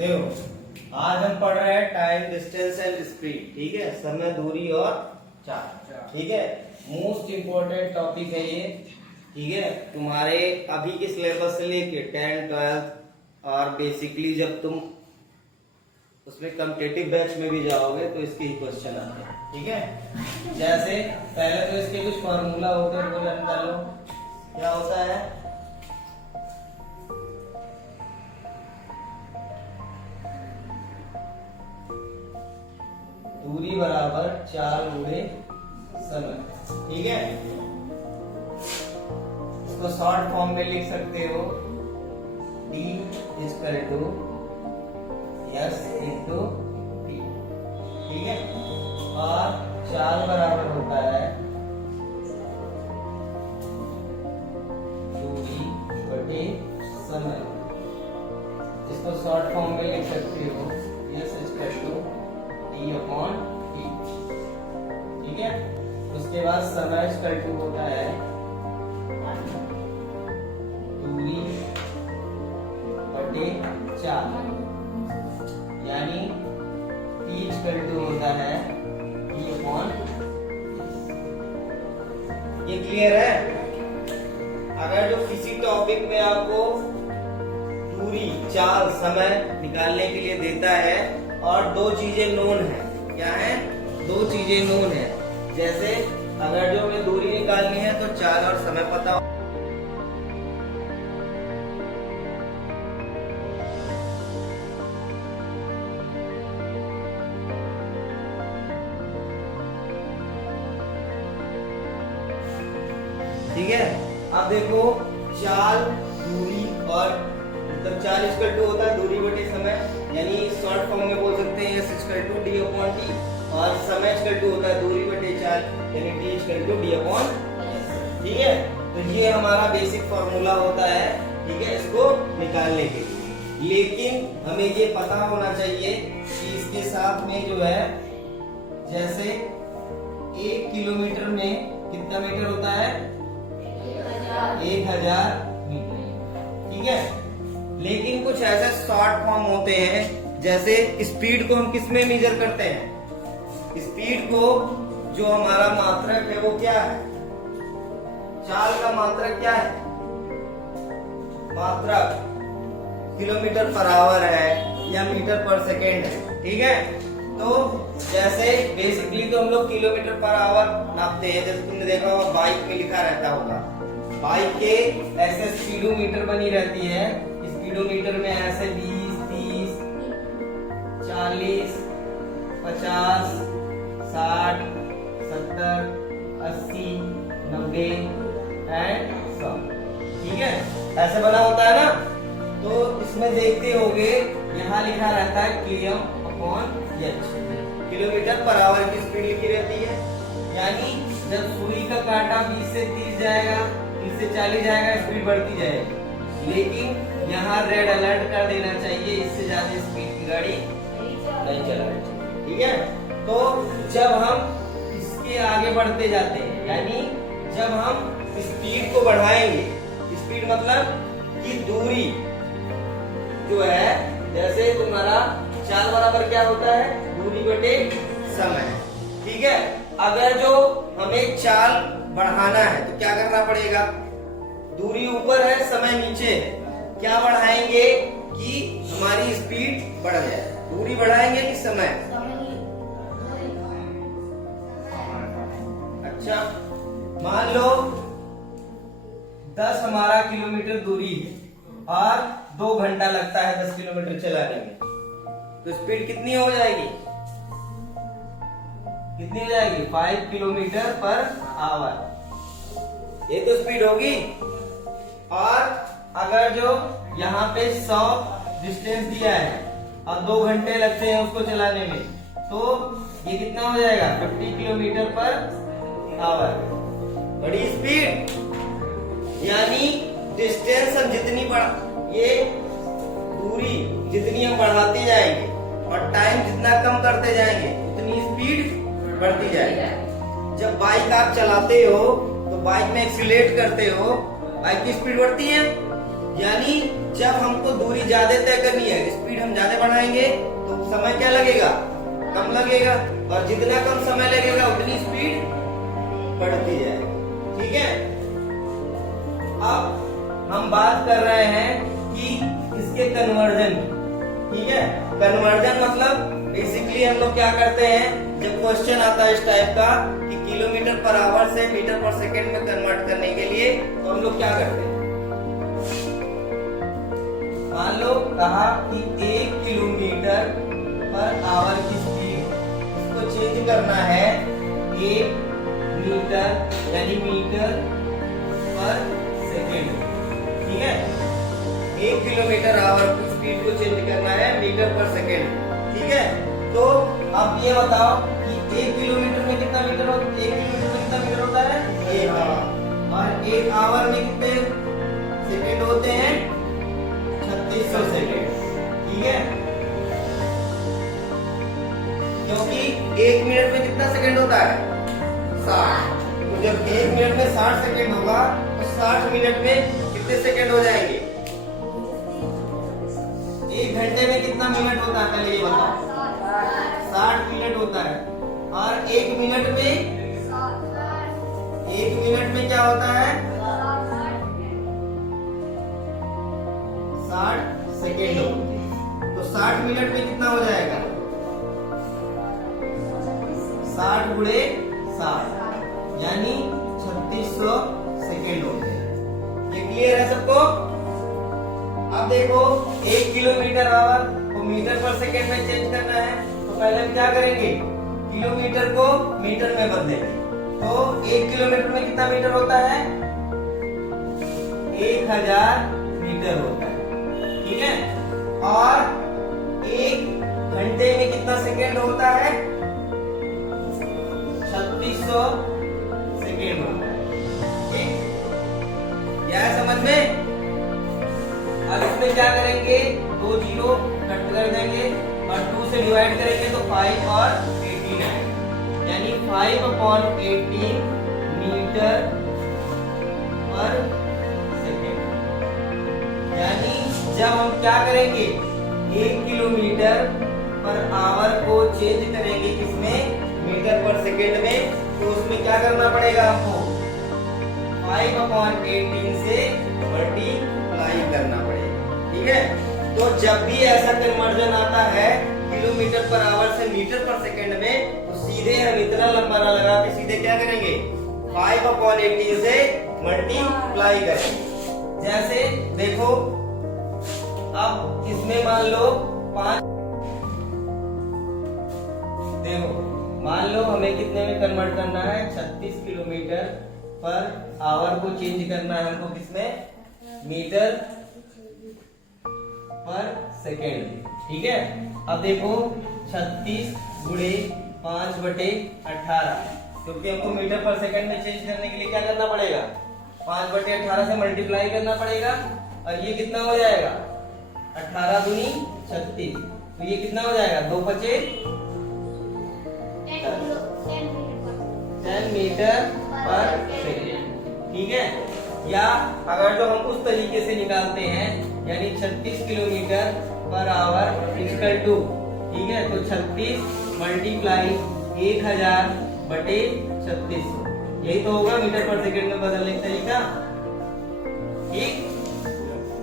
देखो आज हम पढ़ रहे हैं टाइम, डिस्टेंस एंड स्पीड। ठीक है, समय, दूरी और चाल। ठीक है, मोस्ट इम्पोर्टेंट टॉपिक है ये। ठीक है, तुम्हारे अभी के सिलेबस से लेके 10, 12 और बेसिकली जब तुम उसमें कॉम्पिटिटिव बैच में भी जाओगे तो इसके ही क्वेश्चन आते हैं। ठीक है, जैसे पहले तो इसके कुछ फॉर्मूला होते हैं, उनको लर्न कर लो। क्या होता है? दूरी बराबर चाल गुणे समय। ठीक है, इसको शॉर्ट फॉर्म में लिख सकते हो, D equal to S into T। ठीक है, और चाल बराबर होता है दूरी बटे समय। इसको शॉर्ट फॉर्म में लिख सकते हो, S equal to D upon T। ठीक है, उसके बाद समय इक्वल टू होता है दूरी बटे चाल, यानी T इक्वल टू होता है D अपॉन। ये क्लियर है? अगर जो किसी टॉपिक में आपको दूरी, चाल, समय निकालने के लिए देता है और दो चीजें नोन है, क्या है? दो चीजें नोन है। जैसे अगर जो हमें दूरी निकालनी है तो चाल और समय पता हो। ठीक है, अब देखो चाल, दूरी और मतलब चाल इक्वल टू होता है दूरी बटे समय, यानी शॉर्ट फॉर्म में बोल सकते हैं S equal to D upon T, और समय इक्वल टू होता है दूरी बटे चाल, यानी T equal to D upon. ठीक है, तो ये हमारा बेसिक फॉर्मूला होता है। ठीक है, इसको निकालने के लिए, लेकिन हमें ये पता होना चाहिए कि इसके साथ में जो है, जैसे 1 किलोमीटर में कितना मीटर होता है? 1000 मीटर। ठीक है, लेकिन कुछ ऐसे शॉर्ट फॉर्म होते हैं, जैसे स्पीड को हम किस में मेजर करते हैं? स्पीड को जो हमारा मात्रक है वो क्या है? चाल का मात्रक क्या है? मात्रक किलोमीटर पर आवर है या मीटर पर सेकेंड है। ठीक है, तो जैसे बेसिकली तो हम लोग किलोमीटर पर आवर नापते हैं। जैसे तुमने देखा होगा बाइक में लिखा रहता होगा, बाइक के ऐसे स्पीडोमीटर बनी रहती है। स्पीडोमीटर में ऐसे 20, 30, 40, 50, 60, 70, 80, 90 एंड 100। ठीक है, ऐसे बना होता है ना। तो इसमें देखते होगे यहाँ लिखा रहता है km upon h, kilometre per hour की स्पीड लिखी रहती है। यानी जब सुई का कांटा 20 से 30 जाएगा, 30 से 40 जाएगा, स्पीड बढ़ती जाएगी। लेकिन यहाँ रेड अलर्ट कर देना चाहिए, इससे ज्यादा स्पीड की गाड़ी नहीं चलानी चाहिए। ठीक है, तो जब हम इसके आगे बढ़ते जाते हैं, यानी जब हम स्पीड को बढ़ाएंगे, स्पीड मतलब कि दूरी जो है, जैसे तुम्हारा चाल बराबर क्या होता है? दूरी बटे समय। ठीक है, अगर जो हमें चाल बढ़ाना है तो क्या करना पड़ेगा? दूरी ऊपर है, समय नीचे है, क्या बढ़ाएंगे कि हमारी स्पीड बढ़ जाए? दूरी बढ़ाएंगे कि समय? अच्छा, मान लो 10 हमारा किलोमीटर दूरी है और 2 घंटा लगता है 10 किलोमीटर चलाने में, तो स्पीड कितनी हो जाएगी? कितनी हो जाएगी? 5 किलोमीटर पर आवर। ये तो स्पीड होगी। और अगर जो यहाँ पे 100 डिस्टेंस दिया है और 2 घंटे लगते हैं उसको चलाने में, तो ये कितना हो जाएगा? 50 किलोमीटर पर आवर। बड़ी स्पीड, यानी डिस्टेंस हम जितनी ये दूरी जितनी हम बढ़ाते जाएंगे और टाइम जितना कम करते जाएंगे, उतनी स्पीड बढ़ती जाएगी। जब बाइक आप चलाते हो तो बाइक में एक्सीलरेट करते हो, बाइक की स्पीड बढ़ती है, यानी जब हमको दूरी ज्यादा तय करनी है, स्पीड हम ज्यादा बढ़ाएंगे तो समय क्या लगेगा, कम लगेगा, और जितना कम समय लगेगा उतनी स्पीड बढ़ती जाएगी। ठीक है, अब हम बात कर रहे हैं कि इसके कन्वर्जन। ठीक है, कन्वर्जन मतलब बेसिकली हम लोग क्या करते हैं, जब क्वेश्चन आता है इस टाइप का कि किलोमीटर पर आवर से मीटर पर सेकंड में कन्वर्ट करने के लिए, तो हम लोग क्या करते हैं, मान लो कहा कि 1 किलोमीटर पर आवर की स्पीड, इसको चेंज करना है 1 मीटर यानी मीटर पर सेकंड। ठीक है, 1 किलोमीटर आवर की स्पीड को चेंज करना है मीटर पर सेकंड। ठीक है, तो आप ये बताओ कि 1 किलोमीटर में कितना मीटर होता है, 1 किलोमीटर में कितना मीटर होता है, 1 आवर, और 1 आवर में कितने सेकंड होते हैं, 3600 सेकंड। ठीक है, क्योंकि 1 मिनट में कितना सेकंड होता है, 60। तो जब 1 मिनट में 60 सेकंड होगा तो 60 मिनट में कितने सेकंड हो जाएंगे, 1 घंटे में कितना मिनट होता है, पहले ये बताओ, 60 मिनट होता है, और 1 मिनट में, 1 मिनट में क्या होता है, 60 सेकेंड होते हैं। तो 60 मिनट में कितना हो जाएगा, 60 गुणे 60 यानी 3600 सेकेंड होते हैं। ये क्लियर है सबको? अब देखो 1 किलोमीटर आवर को मीटर पर सेकेंड में चेंज करना है, तो पहले हम क्या करेंगे, किलोमीटर को मीटर में बदलेंगे। तो 1 किलोमीटर में कितना मीटर होता है, 1000 मीटर होता है। ठीक है, और 1 घंटे में कितना सेकेंड होता है, 3600 सेकेंड होता है। ठीक, यह है समझ में? अब इसमें क्या करेंगे, 2 जीरो कट कर देंगे और 2 से डिवाइड करेंगे तो 5 और 18 आएगा, यानी 5/18 मीटर पर सेकेंड। यानी जब हम क्या करेंगे, 1 किलोमीटर पर आवर को चेंज करेंगे किसमें, मीटर पर सेकेंड में, तो उसमें क्या करना पड़ेगा हमको, 5/18 से मल्टीप्लाई करना पड़ेगा। ठीक है, तो जब भी ऐसा कन्वर्जन आता है किलोमीटर पर आवर से मीटर पर सेकंड में, तो सीधे हम इतना लंबा ना लगा के सीधे क्या करेंगे, 5/18 से मल्टीप्लाई करेंगे। जैसे देखो, अब इसमें मान लो 5, देखो मान लो हमें कितने में कन्वर्ट करना है, 36 किलोमीटर पर आवर को चेंज करना है हमको किसमें, मीटर पर सेकेंड। ठीक है, अब देखो 36 गुणे 5/18, क्योंकि हमको मीटर पर सेकेंड में चेंज करने के लिए क्या करना पड़ेगा, 5/18 से मल्टीप्लाई करना पड़ेगा, और ये कितना हो जाएगा, 18 दूनी 36, तो ये कितना हो जाएगा, 2 बचे 10 मीटर पर सेकेंड। ठीक है, या अगर तो हम उस तरीके से निकालते हैं, यानी 36 kilometre per hour equal to, ठीक है, तो 36 मल्टीप्लाई 1000/3600, यही तो होगा मीटर पर सेकेंड में बदलने का तरीका। ठीक,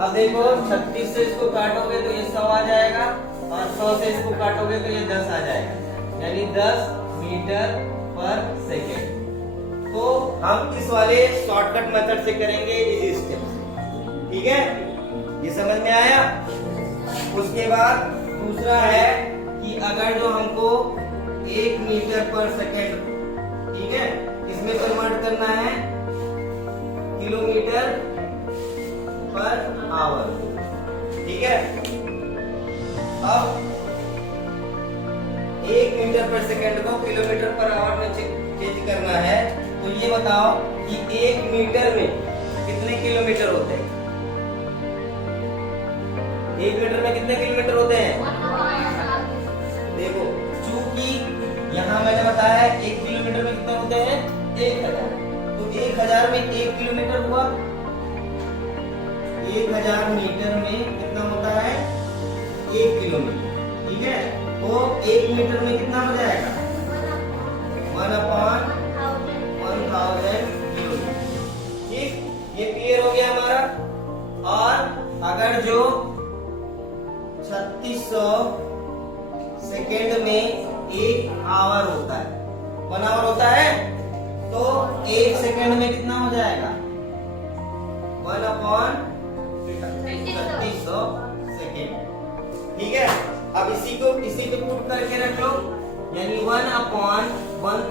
अब देखो 36 से इसको काटोगे तो ये 100 आ जाएगा, और 100 से इसको काटोगे तो ये 10 आ जाएगा, यानी 10 मीटर पर सेकेंड। तो हम इस वाले शॉर्टकट मेथड से करेंगे, इजी स्टेप से। ठीक है, ये समझ में आया? उसके बाद दूसरा है कि अगर जो हमको 1 मीटर पर सेकेंड, ठीक है, इसमें कन्वर्ट करना है किलोमीटर पर आवर। ठीक है, अब 1 मीटर पर सेकेंड को किलोमीटर पर आवर में चेंज करना है, तो ये बताओ कि 1 मीटर में कितने किलोमीटर होते हैं, 1 मीटर में कितने किलोमीटर होते हैं, देखो चूंकि यहाँ मैंने बताया 1 किलोमीटर में कितने होते हैं, 1000, तो 1000 में 1 किलोमीटर हुआ, 1000 मीटर में कितना होता है 1 किलोमीटर, ठीक है। तो 1 मीटर में कितना हो जाएगा 1/1000 किलोमीटर, ठीक। ये क्लियर हो गया हमारा। और अगर जो 3600 सेकेंड में 1 आवर होता है, 1 आवर होता है, तो 1 सेकेंड में कितना हो जाएगा 1/3600 सेकेंड, ठीक है। अब इसी पे पुट करके रख लो, यानी 1/1000 अपॉन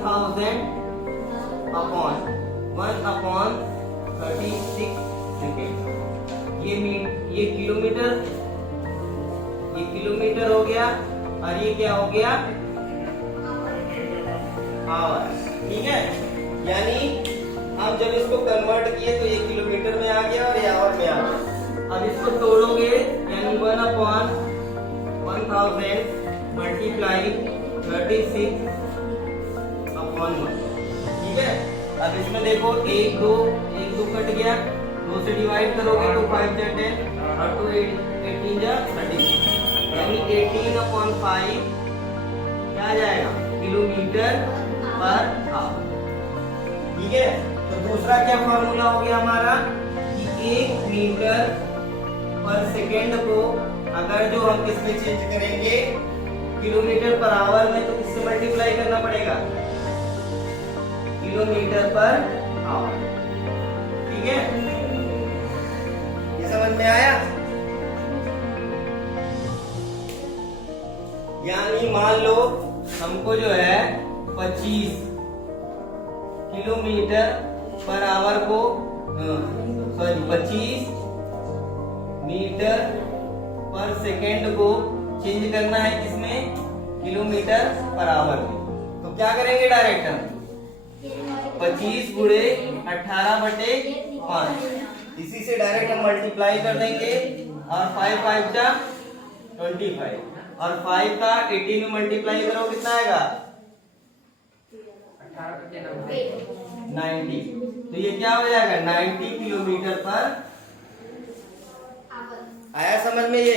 1/36 सेकेंड। ये किलोमीटर हो गया, और ये क्या हो गया आवर, ठीक है। यानी हम जब इसको कन्वर्ट किए तो ये किलोमीटर में आ गया और ये आवर में आ गया। अब इसको तोड़ोगे, यानी 1/1000 मल्टीप्लाई 36/1, ठीक है। अब इसमें देखो 1 2 कट गया, 2 से डिवाइड करोगे तो 5 जा 10 और 2 18 जा 36, यानी 18/5 क्या आ जाएगा किलोमीटर पर आवर, ठीक है। तो दूसरा क्या फॉर्मूला हो गया हमारा कि 1 मीटर पर सेकेंड को अगर जो हम किसमें चेंज करेंगे किलोमीटर पर आवर में, तो किससे मल्टीप्लाई करना पड़ेगा किलोमीटर पर आवर, ठीक है। ये समझ में आया। यानी मान लो हमको जो है 25 किलोमीटर पर आवर को 25 मीटर पर सेकेंड को चेंज करना है किसमें किलोमीटर पर आवर में। तो क्या करेंगे डायरेक्ट हम 25 गुणे 18/5, इसी से डायरेक्ट हम मल्टीप्लाई कर देंगे, और 5 5 जा 25, और 5 का 18 में मल्टीप्लाई करो कितना आएगा 90। तो ये क्या हो जाएगा 90 किलोमीटर पर। आया समझ में ये।